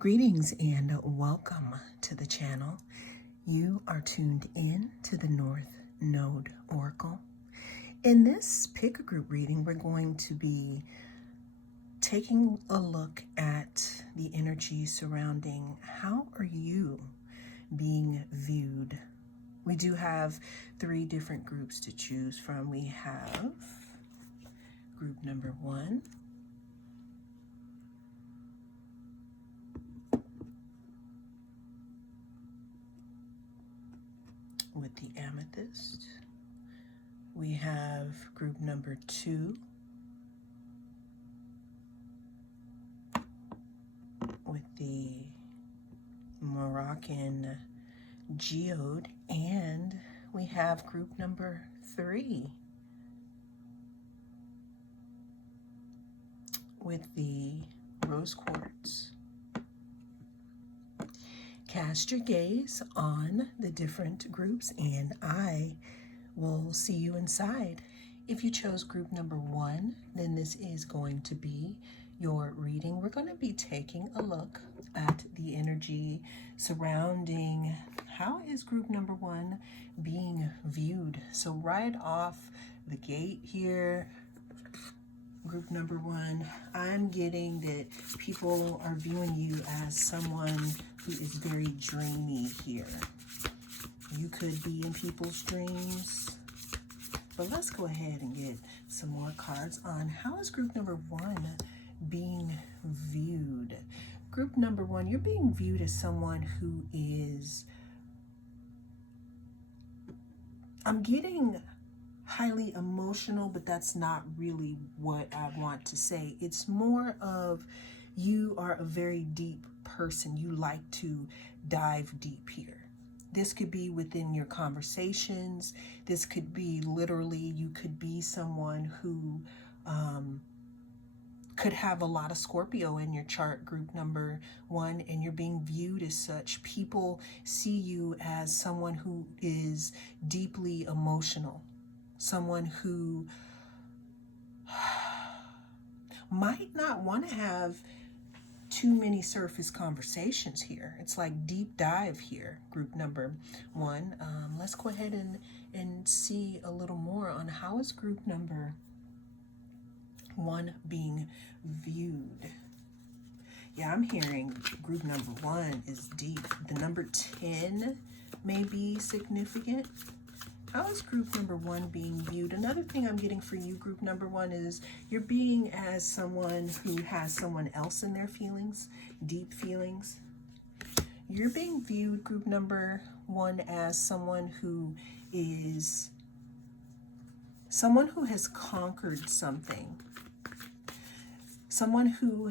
Greetings and welcome to the channel. You are tuned in to the North Node Oracle. In this pick a group reading, we're going to be taking a look at the energy surrounding how are you being viewed. We do have 3 different groups to choose from. We have group number 1, with the amethyst. We have group number 2 with the Moroccan geode, and we have group number 3 with the rose quartz. Cast your gaze on the different groups and I will see you inside. If you chose group number 1, then this is going to be your reading. We're going to be taking a look at the energy surrounding how is group number 1 being viewed. So right off the gate here, group number 1, I'm getting that people are viewing you as someone who is very dreamy here. You could be in people's dreams. But let's go ahead and get some more cards on how is group number 1 being viewed. Group number 1, you're being viewed as someone who is, I'm getting highly emotional, but that's not really what I want to say. It's more of you are a very deep person. You like to dive deep here. This could be within your conversations. This could be literally, you could be someone who could have a lot of Scorpio in your chart, group number 1, and you're being viewed as such. People see you as someone who is deeply emotional, someone who might not want to have too many surface conversations here. It's like deep dive here, group number 1. Let's go ahead and see a little more on how is group number 1 being viewed. Yeah, I'm hearing group number 1 is deep. The number 10 may be significant. How is group number 1 being viewed? Another thing I'm getting for you, group number 1, is you're being as someone who has someone else in their feelings, deep feelings. You're being viewed, group number 1, as someone who is someone who has conquered something. Someone who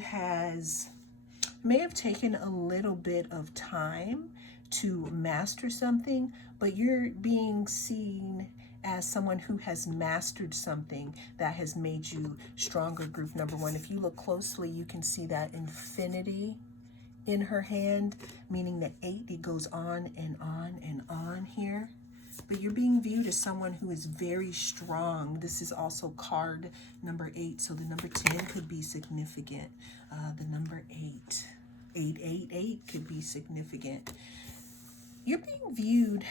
may have taken a little bit of time to master something, but you're being seen as someone who has mastered something that has made you stronger, group number 1. If you look closely, you can see that infinity in her hand, meaning that 8, it goes on and on and on here. But you're being viewed as someone who is very strong. This is also card number 8, so the number 10 could be significant. The number 8, 888 could be significant. You're being viewed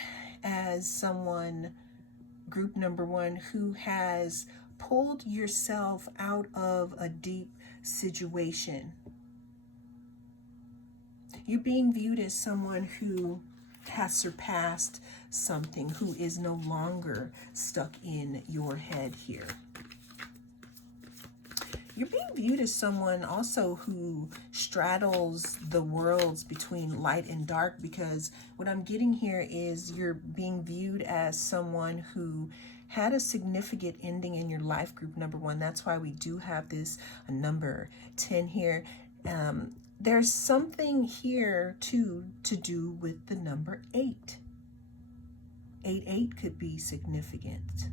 as someone, group number 1, who has pulled yourself out of a deep situation. You're being viewed as someone who has surpassed something, who is no longer stuck in your head here. You're being viewed as someone also who straddles the worlds between light and dark, because what I'm getting here is you're being viewed as someone who had a significant ending in your life, group number 1. That's why we do have this number 10 here. There's something here too to do with the number 8. 88 could be significant.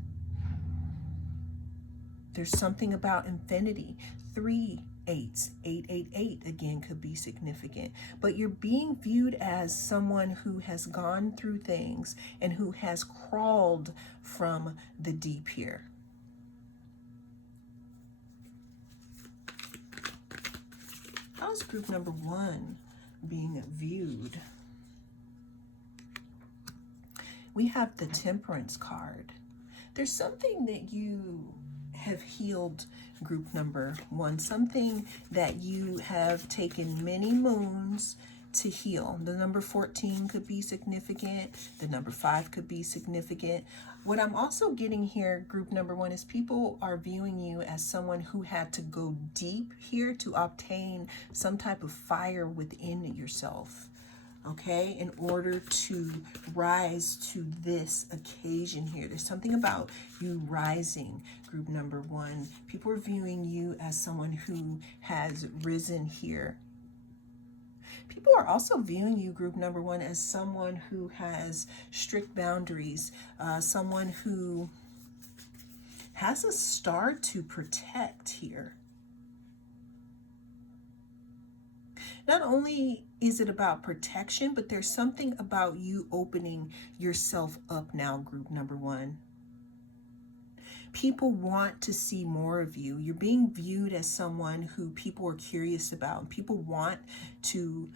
There's something about infinity. 3 8s, 888 again could be significant. But you're being viewed as someone who has gone through things and who has crawled from the deep here. How's group number 1 being viewed. We have the Temperance card. There's something that you have healed, group number one, something that you have taken many moons to heal. The number 14 could be significant. The number 5 could be significant. What I'm also getting here, group number one, is people are viewing you as someone who had to go deep here to obtain some type of fire within yourself. Okay, in order to rise to this occasion here. There's something about you rising, group number one. People are viewing you as someone who has risen here. People are also viewing you, group number one, as someone who has strict boundaries, someone who has a star to protect here. Not only is it about protection, but there's something about you opening yourself up now, group number one. People want to see more of you. You're being viewed as someone who people are curious about. People want to,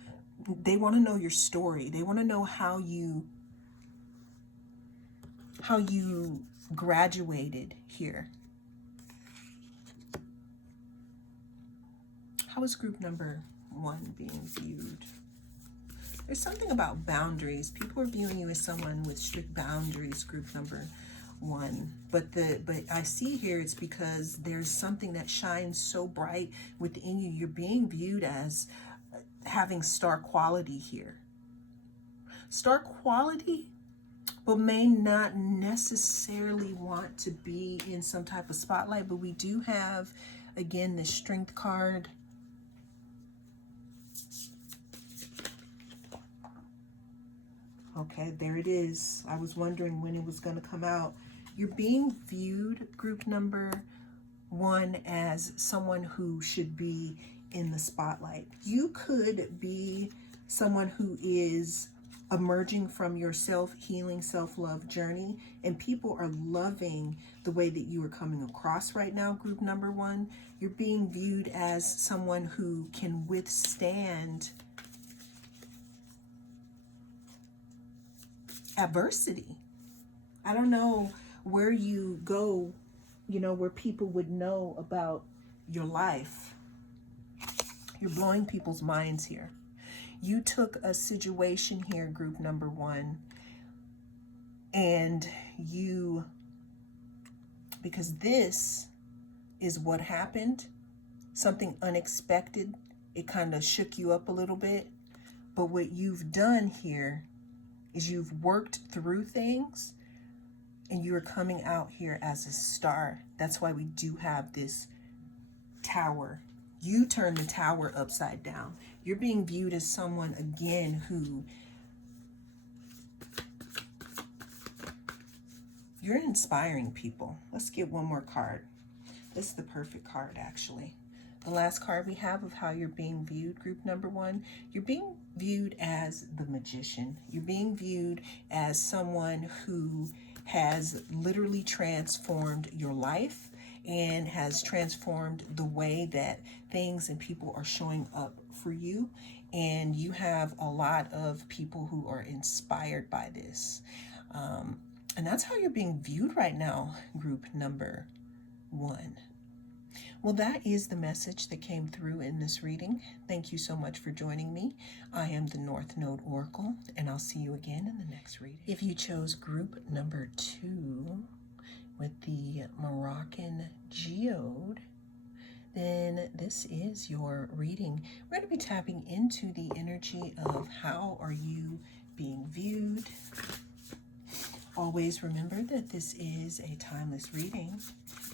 they want to know your story. They want to know how you graduated here. How is group number one being viewed? There's something about boundaries. People are viewing you as someone with strict boundaries, group number one. But I see here it's because there's something that shines so bright within you. You're being viewed as having star quality here. Star quality, but may not necessarily want to be in some type of spotlight. But we do have, again, the Strength card. Okay, there it is. I was wondering when it was going to come out. You're being viewed, group number one, as someone who should be in the spotlight. You could be someone who is emerging from your self-healing, self-love journey, and people are loving the way that you are coming across right now, group number one. You're being viewed as someone who can withstand adversity. I don't know where you go, where people would know about your life. You're blowing people's minds here. You took a situation here, group number one, and because this is what happened, something unexpected, it kind of shook you up a little bit. But what you've done here is you've worked through things and you're coming out here as a star. That's why we do have this tower. You turn the tower upside down. You're being viewed as someone, again, who you're inspiring people. Let's get one more card. This is the perfect card, actually. The last card we have of how you're being viewed, group number one, you're being viewed as the magician. You're being viewed as someone who has literally transformed your life and has transformed the way that things and people are showing up for you. And you have a lot of people who are inspired by this. And that's how you're being viewed right now, group number one. Well, that is the message that came through in this reading. Thank you so much for joining me. I am the North Node Oracle, and I'll see you again in the next reading. If you chose group number 2 with the Moroccan geode, then this is your reading. We're going to be tapping into the energy of how are you being viewed. Always remember that this is a timeless reading.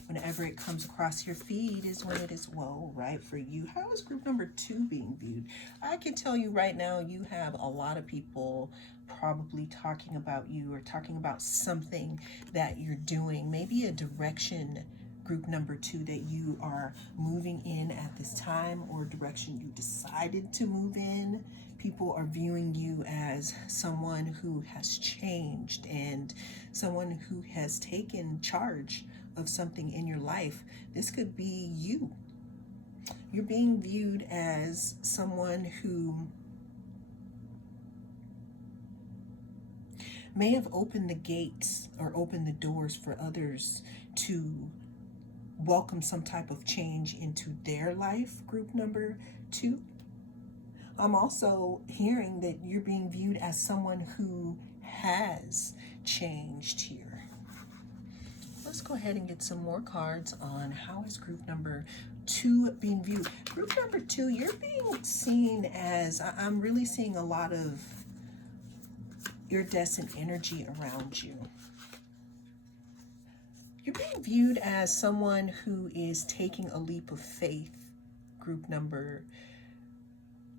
Whenever it comes across your feed is when it is right for you. How is group number 2 being viewed? I can tell you right now, you have a lot of people probably talking about you or talking about something that you're doing. Maybe a direction, group number 2, that you are moving in at this time, or direction you decided to move in. People are viewing you as someone who has changed and someone who has taken charge of something in your life. This could be you. You're being viewed as someone who may have opened the gates or opened the doors for others to welcome some type of change into their life, group number 2. I'm also hearing that you're being viewed as someone who has changed here. Let's go ahead and get some more cards on how is group number 2 being viewed. Group number 2, you're being seen as, I'm really seeing a lot of iridescent energy around you. You're being viewed as someone who is taking a leap of faith, group number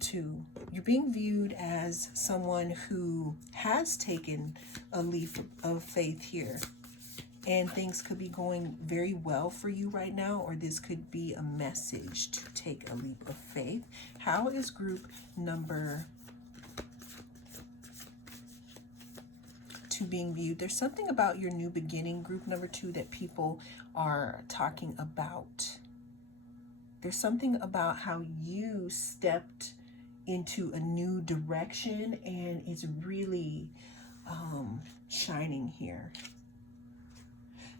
2. You're being viewed as someone who has taken a leap of faith here. And things could be going very well for you right now, or this could be a message to take a leap of faith. How is group number 2 being viewed? There's something about your new beginning, group number 2, that people are talking about. There's something about how you stepped into a new direction and it's really shining here.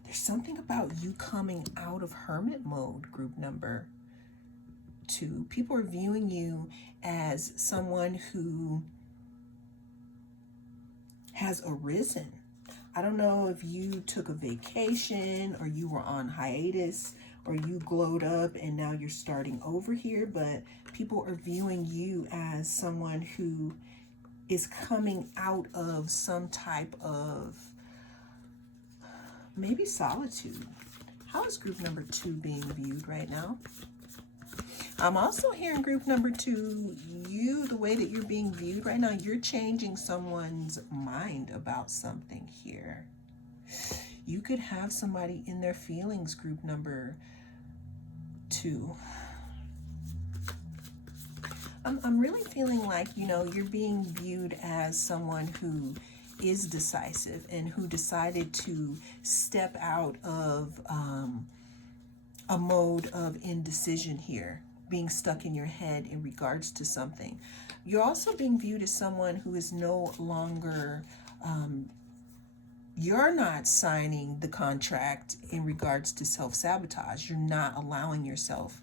There's something about you coming out of hermit mode, group number 2. People are viewing you as someone who has arisen. I don't know if you took a vacation or you were on hiatus or you glowed up and now you're starting over here, but people are viewing you as someone who is coming out of some type of maybe solitude. How is group number 2 being viewed right now? I'm also hearing group number 2, you, the way that you're being viewed right now, you're changing someone's mind about something here. You could have somebody in their feelings, group number 2. I'm really feeling like, you're being viewed as someone who is decisive and who decided to step out of a mode of indecision here, being stuck in your head in regards to something. You're also being viewed as someone who is no longer, you're not signing the contract in regards to self-sabotage. You're not allowing yourself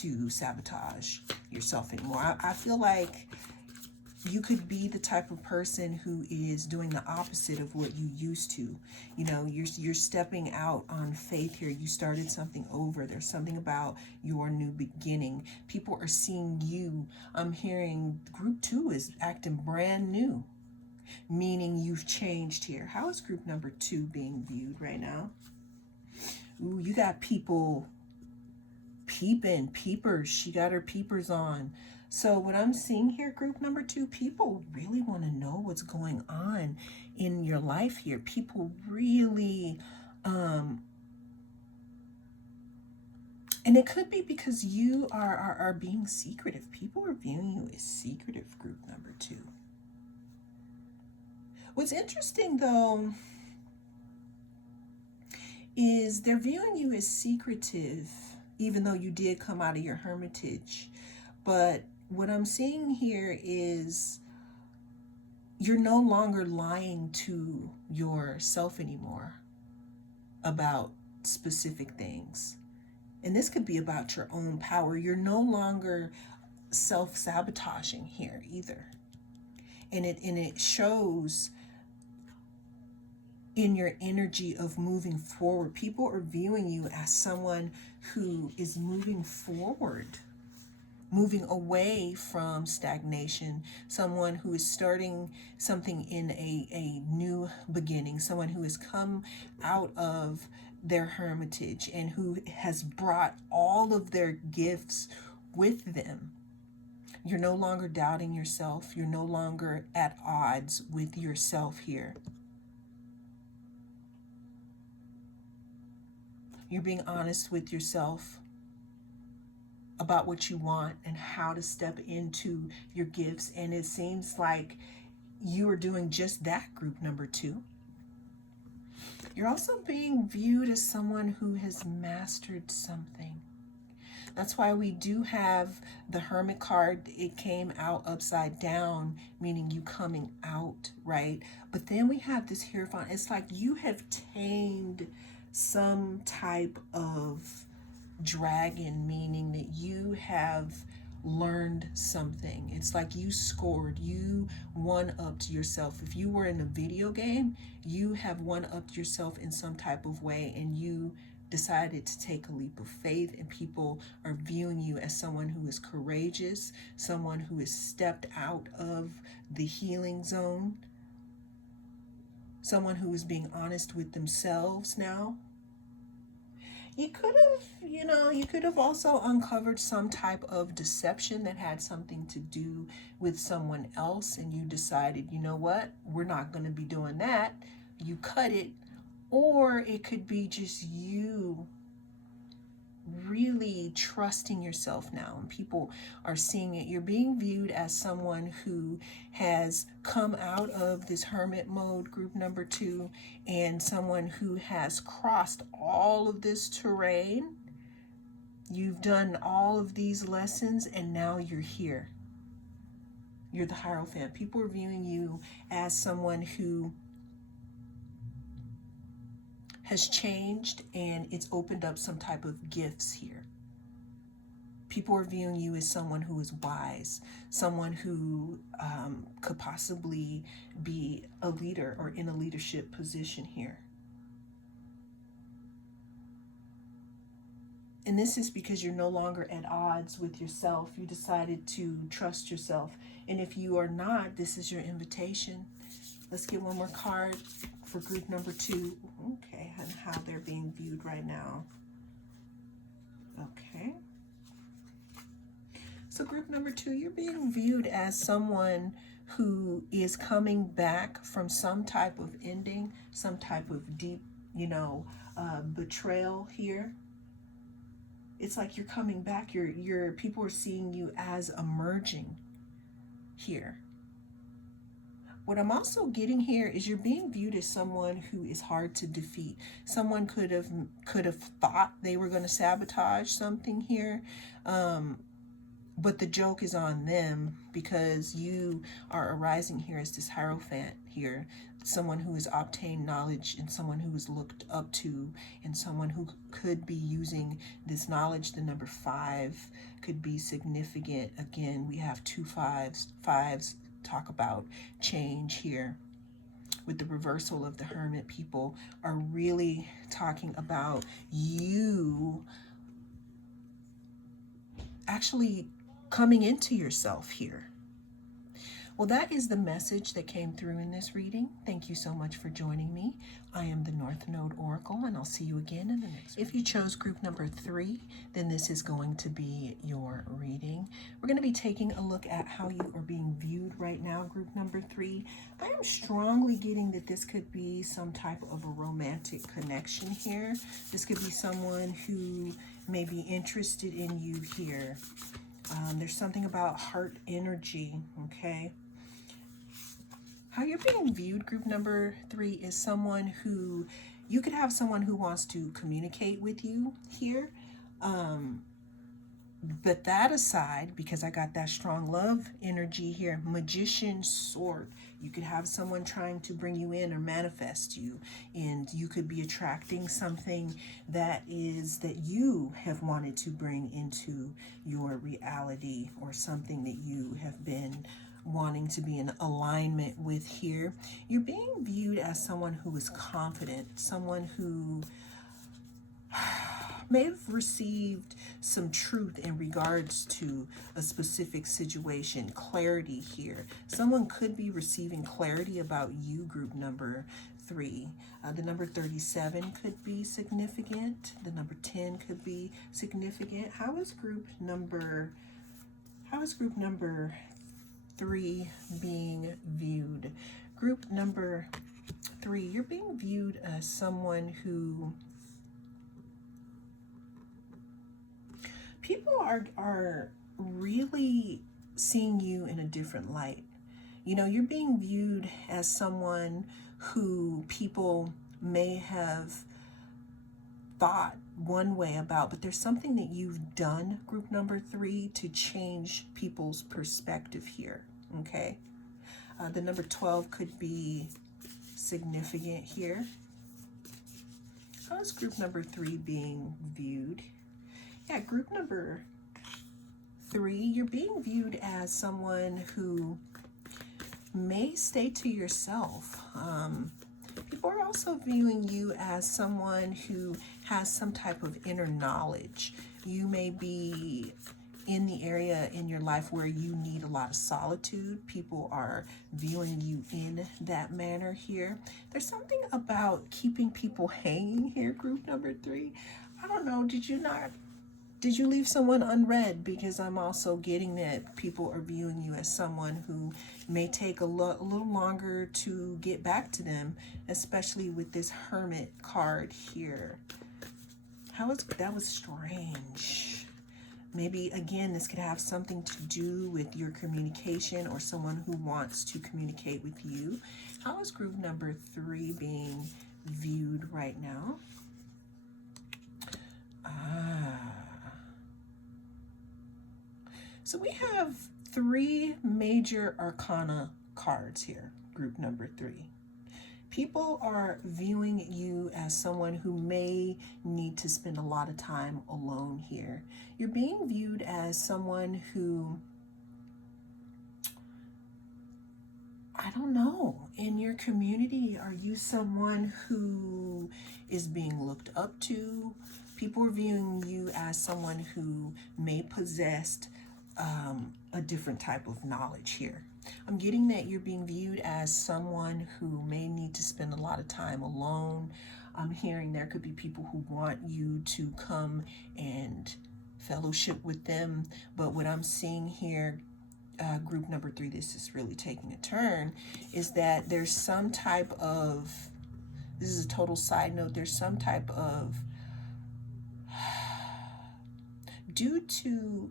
to sabotage yourself anymore. I feel like you could be the type of person who is doing the opposite of what you used to. You're stepping out on faith here. You started something over. There's something about your new beginning. People are seeing you. I'm hearing group 2 is acting brand new, meaning you've changed here. How is group number 2 being viewed right now? Ooh, you got people peepers. She got her peepers on. So what I'm seeing here, group number 2, people really want to know what's going on in your life here. People really, and it could be because you are being secretive. People are viewing you as secretive, group number 2. What's interesting though is they're viewing you as secretive, even though you did come out of your hermitage. But what I'm seeing here is you're no longer lying to yourself anymore about specific things. And this could be about your own power. You're no longer self-sabotaging here either. And it shows in your energy of moving forward. People are viewing you as someone who is moving forward, moving away from stagnation, someone who is starting something in a new beginning, someone who has come out of their hermitage and who has brought all of their gifts with them. You're no longer doubting yourself. You're no longer at odds with yourself here. You're being honest with yourself about what you want and how to step into your gifts. And it seems like you are doing just that, group number 2. You're also being viewed as someone who has mastered something. That's why we do have the Hermit card. It came out upside down, meaning you coming out, right? But then we have this Hierophant. It's like you have tamed some type of dragon, meaning that you have learned something. It's like you scored, you one-upped yourself. If you were in a video game, you have one-upped yourself in some type of way, and you decided to take a leap of faith, and people are viewing you as someone who is courageous, someone who has stepped out of the healing zone, someone who is being honest with themselves now. You could have, you could have also uncovered some type of deception that had something to do with someone else, and you decided, you know what, we're not going to be doing that. You cut it. Or it could be just you really trusting yourself now, and people are seeing it. You're being viewed as someone who has come out of this hermit mode, group number 2, and someone who has crossed all of this terrain. You've done all of these lessons, and now you're here. You're the Hierophant. People are viewing you as someone who has changed, and it's opened up some type of gifts here. People are viewing you as someone who is wise, someone who could possibly be a leader or in a leadership position here. And this is because you're no longer at odds with yourself. You decided to trust yourself. And if you are not, this is your invitation. Let's get one more card for group number 2. Okay, and how they're being viewed right now. Okay. So group number 2, you're being viewed as someone who is coming back from some type of ending, some type of deep, betrayal here. It's like you're coming back. Your people are seeing you as emerging here. What I'm also getting here is you're being viewed as someone who is hard to defeat. Someone could have thought they were going to sabotage something here, but the joke is on them, because you are arising here as this Hierophant here, someone who has obtained knowledge, and someone who is looked up to, and someone who could be using this knowledge. The number 5 could be significant. Again, we have 2 5s. Fives talk about change here. With the reversal of the Hermit, people are really talking about you actually coming into yourself here. Well, that is the message that came through in this reading. Thank you so much for joining me. I am the North Node Oracle, and I'll see you again in the next one. If you chose group number 3, then this is going to be your reading. We're going to be taking a look at how you are being viewed right now, group number 3. I am strongly getting that this could be some type of a romantic connection here. This could be someone who may be interested in you here. There's something about heart energy, okay? How you're being viewed, group number 3, is someone who, you could have someone who wants to communicate with you here. But that aside, because I got that strong love energy here, Magician Sword. You could have someone trying to bring you in or manifest you, and you could be attracting something that you have wanted to bring into your reality, or something that you have been wanting to be in alignment with here. You're being viewed as someone who is confident, someone who may have received some truth in regards to a specific situation, clarity here. Someone could be receiving clarity about you, group number 3. The number 37 could be significant. The number 10 could be significant. How is group number 3 being viewed? Group number 3, you're being viewed as someone who people are really seeing you in a different light. You're being viewed as someone who people may have thought one way about, but there's something that you've done, group number 3, to change people's perspective here, okay? The number 12 could be significant here. How is group number 3 being viewed? Yeah, group number 3, you're being viewed as someone who may stay to yourself. People are also viewing you as someone who has some type of inner knowledge. You may be in the area in your life where you need a lot of solitude. People are viewing you in that manner here. There's something about keeping people hanging here, group number 3. I don't know, did you leave someone unread? Because I'm also getting that people are viewing you as someone who may take a little longer to get back to them, especially with this Hermit card here. That was strange. Maybe, again, this could have something to do with your communication or someone who wants to communicate with you. How is group number 3 being viewed right now? So we have 3 major arcana cards here, group number 3. People are viewing you as someone who may need to spend a lot of time alone here. You're being viewed as someone who, I don't know, in your community, are you someone who is being looked up to? People are viewing you as someone who may possess a different type of knowledge here. I'm getting that you're being viewed as someone who may need to spend a lot of time alone. I'm hearing there could be people who want you to come and fellowship with them. But what I'm seeing here, group number 3, this is really taking a turn, is that there's some type of, this is a total side note, there's some type of, due to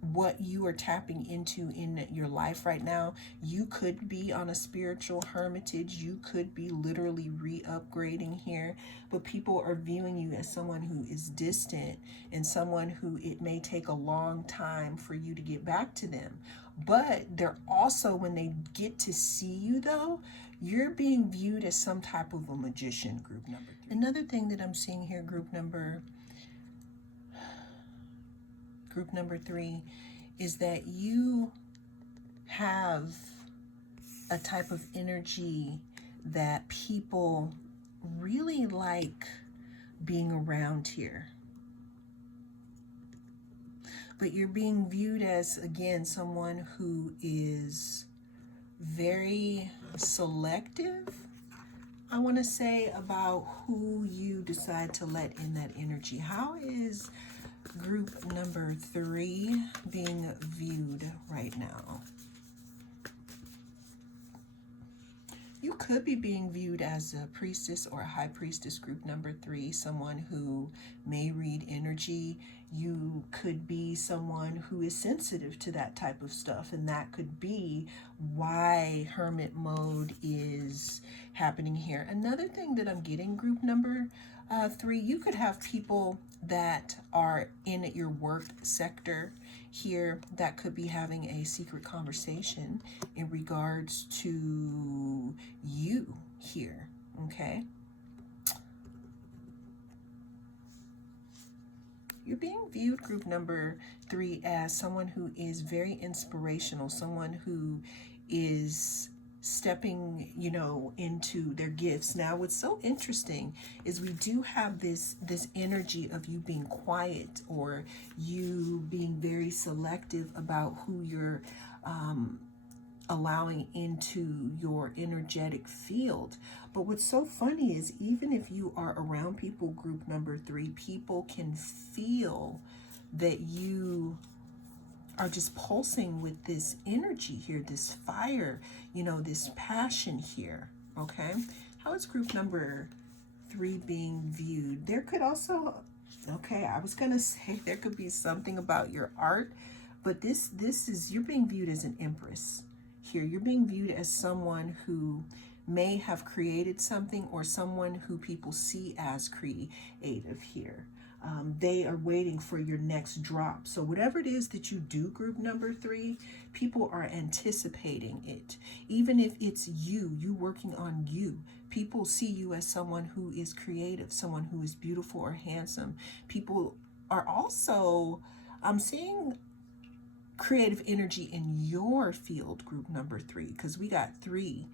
what you are tapping into in your life right now, you could be on a spiritual hermitage. You could be literally re-upgrading here, but people are viewing you as someone who is distant and someone who it may take a long time for you to get back to them. But they're also, when they get to see you though, you're being viewed as some type of a magician, group number 3. Another thing that I'm seeing here, group number 3, is that you have a type of energy that people really like being around here. But you're being viewed as, again, someone who is very selective, I want to say, about who you decide to let in that energy. How is group number 3 being viewed right now? You could be being viewed as a priestess or a high priestess, group number 3, someone who may read energy. You could be someone who is sensitive to that type of stuff, and that could be why hermit mode is happening here. Another thing that I'm getting, group number 3, you could have people that are in your work sector here that could be having a secret conversation in regards to you here, okay? You're being viewed, group number 3, as someone who is very inspirational, someone who is stepping, into their gifts. Now, what's so interesting is we do have this energy of you being quiet, or you being very selective about who you're allowing into your energetic field. But what's so funny is, even if you are around people, group number 3, people can feel that you are just pulsing with this energy here, this fire, this passion here, okay? How is group number 3 being viewed? There could also, I was gonna say there could be something about your art, but this is, you're being viewed as an empress here. You're being viewed as someone who may have created something, or someone who people see as creative here. They are waiting for your next drop. So whatever it is that you do, group number 3, people are anticipating it. Even if it's you working on you, people see you as someone who is creative, someone who is beautiful or handsome. People are also, I'm seeing creative energy in your field, group number 3, because we got 3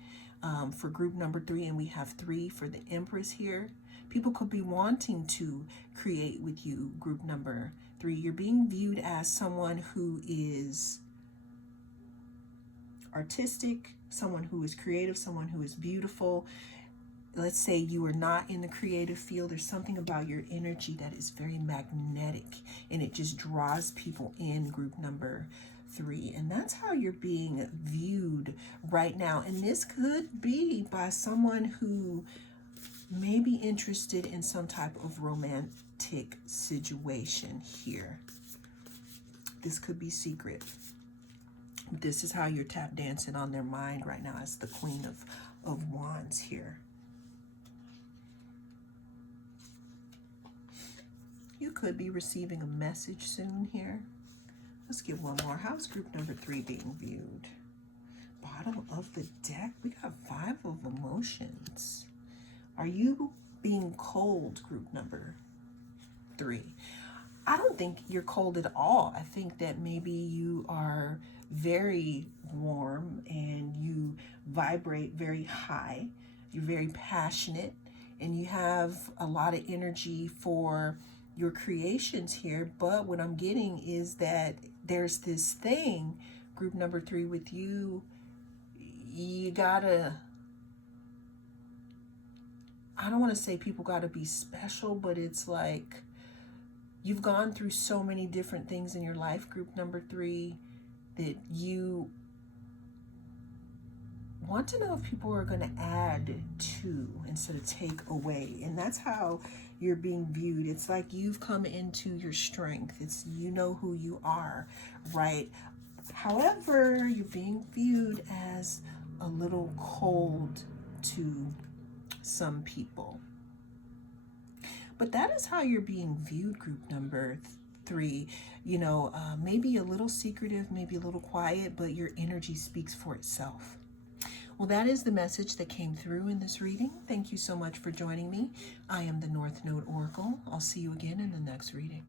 for group number 3, and we have 3 for the Empress here. People could be wanting to create with you, group number 3. You're being viewed as someone who is artistic, someone who is creative, someone who is beautiful. Let's say you are not in the creative field. There's something about your energy that is very magnetic, and it just draws people in, group number 3. And that's how you're being viewed right now. And this could be by someone who may be interested in some type of romantic situation here. This could be secret. This is how you're tap dancing on their mind right now as the Queen of Wands here. You could be receiving a message soon here. Let's get one more. How's group number 3 being viewed? Bottom of the deck, we got 5 of emotions. Are you being cold, group number 3? I don't think you're cold at all. I think that maybe you are very warm and you vibrate very high. You're very passionate and you have a lot of energy for your creations here. But what I'm getting is that there's this thing, group number 3, with you. You gotta, I don't want to say people gotta be special, but it's like you've gone through so many different things in your life, group number 3, that you want to know if people are going to add to instead of take away. And that's how you're being viewed. It's like you've come into your strength. It's, you know who you are, right? However, you're being viewed as a little cold to some people. But that is how you're being viewed, group number 3. You know, maybe a little secretive, maybe a little quiet, but your energy speaks for itself. Well, that is the message that came through in this reading. Thank you so much for joining me. I am the North Node Oracle. I'll see you again in the next reading.